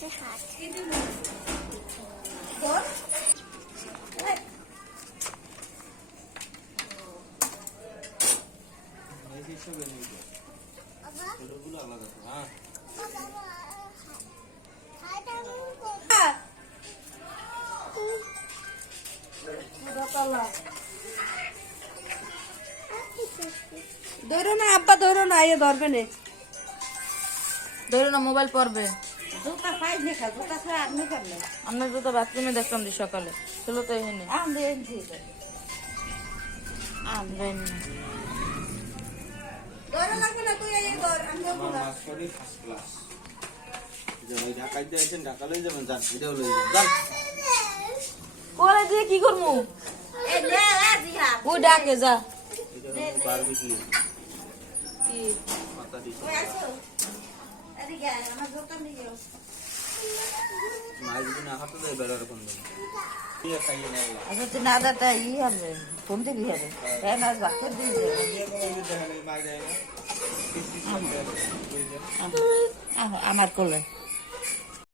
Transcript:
আছে হাত ধরো না আব্বা, ধরো না, এ ধরবে না, ধরো না, মোবাইল পড়বে। জুতা খাই দেখা, জুতা খাই আপনি খাবে আমরা তো বাথরুমে দেখলাম যে সকালে ছিল তো এখানে। আমরা এনছি আমরা এমনি। ধরো লাগবে না, তুই এই ধর, আমি ধরবো না। কোলে দিয়ে কি করবো? এই নে দিয়া ওই ডাকে যা। ওই আসো এদিকে আয়, আমার জুতা নিয়ে যাও। আচ্ছা তুই না দাতা ই হবে ফোন থেকে হবে হ্যাঁ না বাচ্চার দিয়ে আমার কোলে